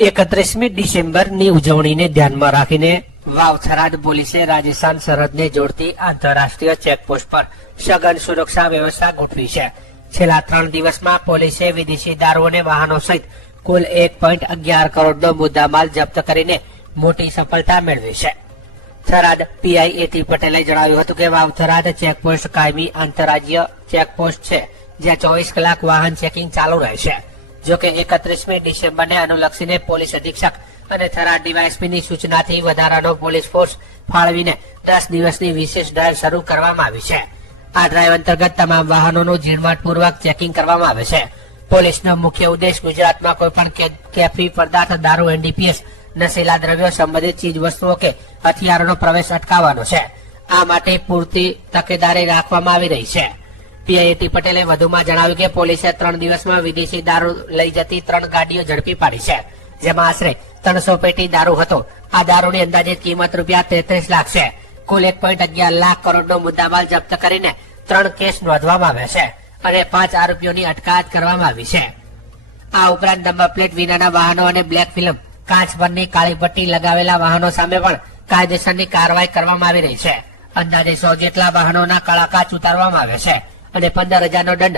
એકત્રીસમી ડિસેમ્બરની ઉજવણીને ધ્યાનમાં રાખીને વાવ થરાદ પોલીસે રાજસ્થાન સરહદને જોડતી આંતરરાષ્ટ્રીય ચેકપોસ્ટ પર સઘન સુરક્ષા વ્યવસ્થા ગોઠવી છે. છેલ્લા ત્રણ દિવસમાં પોલીસે વિદેશી દારૂ અને વાહનો સહિત કુલ એક પોઈન્ટ અગિયાર કરોડનો મુદ્દામાલ જપ્ત કરીને મોટી સફળતા મેળવી છે. થરાદ પીઆઈ એટી પટેલે જણાવ્યું હતું કે વાવ થરાદ ચેકપોસ્ટ કાયમી આંતરરાજ્ય ચેકપોસ્ટ છે, જ્યાં ચોવીસ કલાક વાહન ચેકિંગ ચાલુ રહેશે. જો કે એકત્રીસમી ડિસેમ્બરને અનુલક્ષીને પોલીસ અધિક્ષક અને થરાદ ડીવાયએસપીની સૂચનાથી વધારાનો પોલીસ ફોર્સ ફાળવીને દસ દિવસની વિશેષ ડ્રાઈવ શરૂ કરવામાં આવી છે. આ ડ્રાઈવ અંતર્ગત તમામ વાહનોનું ઝીણવટપૂર્વક ચેકિંગ કરવામાં આવે છે. પોલીસનો મુખ્ય ઉદ્દેશ ગુજરાતમાં કોઈપણ કેફી પદાર્થ, દારૂ, એનડીપીએસ, નશીલા દ્રવ્યો સંબંધિત ચીજ વસ્તુઓ કે હથિયારોનો પ્રવેશ અટકાવવાનો છે. આ માટે પૂરતી તકેદારી રાખવામાં આવી રહી છે. પીઆઈટી પટેલે વધુમાં જણાવ્યું કે પોલીસે ત્રણ દિવસમાં વિદેશી દારૂ લઈ જતી ત્રણ ગાડીઓ ઝડપી પાડી છે, જેમાં આશરે ત્રણસો પેટી દારૂ હતો. આ દારૂની અંદાજિત કિંમત રૂપિયા તેત્રીસ લાખ છે. કુલ એક પોઈન્ટ અગિયાર લાખ કરોડનો મુદ્દામાલ જપ્ત કરીને ત્રણ કેસ નોંધવામાં આવ્યા છે અને પાંચ આરોપીઓની અટકાયત કરવામાં આવી છે. આ ઉપરાંત નંબર પ્લેટ વિનાના વાહનો અને બ્લેક ફિલ્મ, કાચ પરની કાળી પટ્ટી લગાવેલા વાહનો સામે પણ કાયદેસરની કાર્યવાહી કરવામાં આવી રહી છે. અંદાજે સો જેટલા વાહનોના કળાકાચ ઉતારવામાં આવ્યા છે. અને પંદર હજારનો દંડ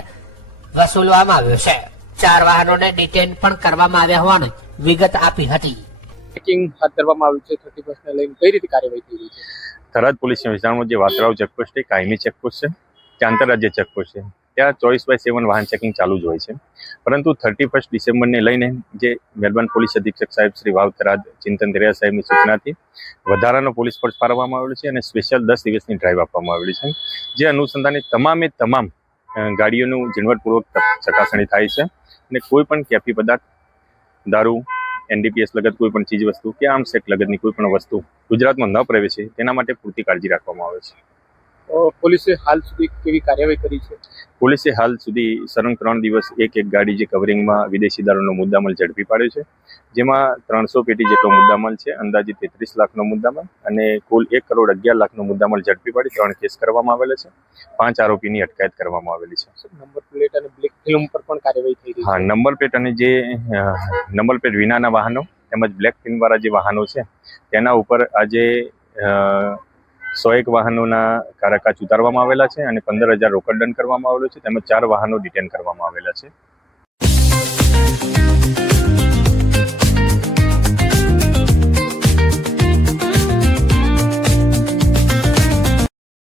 વસૂલવામાં આવ્યો છે. ચાર વાહનોને ડિટેન પણ કરવામાં આવ્યા હોવાની વિગત આપી હતી. ચેકિંગ હાથ ધરવામાં આવ્યું છે. થર્ટી ફર્સ્ટને લઈને કઈ રીતે કાર્યવાહી થઈ રહી છે? થરાદ પોલીસની વિસ્તારમાં જે વાતરાવ ચેકપોસ્ટ છે કાયમી ચેકપોસ્ટ છે તે આંતરરાજ્ય ચેકપોસ્ટ છે. ત્યાં ચોવીસ બાય સેવન વાહન ચેકિંગ ચાલુ જ હોય છે. પરંતુ થર્ટી ફર્સ્ટ ડિસેમ્બરને લઈને જે મેલબર્ન પોલીસ અધિક્ષક સાહેબ શ્રી વાવતરાજ ચિંતન દરિયા સાહેબની સૂચનાથી વધારાનો પોલીસ ફોર્સ ફાળવવામાં આવેલો છે અને સ્પેશિયલ દસ દિવસની ડ્રાઈવ આપવામાં આવેલી છે. જે અનુસંધાને તમામે તમામ ગાડીઓનું ઝીણવટપૂર્વક ચકાસણી થાય છે અને કોઈ પણ કેફી પદાર્થ, દારૂ એનડીપીએસ લગત કોઈ પણ ચીજ વસ્તુ કે આમ સેક લગતની કોઈ પણ વસ્તુ ગુજરાતમાં ન પ્રવેશે તેના માટે પૂરતી કાળજી રાખવામાં આવે છે. પોલીસે હાલ સુધી કેવી કાર્યવાહી કરી છે? પોલીસે હાલ સુધી સરંગ ત્રણ દિવસ એક એક ગાડી જે કવરિંગમાં વિદેશી દારૂનો મુદ્દામાલ ઝડપી પાડ્યો છે. જેમાં ત્રણસો પેટી જેટલો મુદ્દામાલ છે અંદાજે તેત્રીસ લાખનો મુદ્દામાલ અને કુલ એક કરોડ અગિયાર લાખનો મુદ્દામાલ ઝડપી પાડી ત્રણ કેસ કરવામાં આવેલા છે. પાંચ આરોપીની અટકાયત કરવામાં આવેલી છે. નંબર પ્લેટ અને બ્લેક ફિલ્મ પર પણ કાર્યવાહી થઈ રહી હા નંબર પ્લેટ અને જે નંબર પ્લેટ વિનાના વાહનો તેમજ બ્લેક ફિલ્મવાળા જે વાહનો છે તેના ઉપર આજે સો એક વાહનોના કારાકાચ ઉતારવામાં આવેલા છે અને પંદર હજાર રોકડ કરવામાં આવેલો છે. તેમજ ચાર વાહનો ડિટેન કરવામાં આવેલા છે.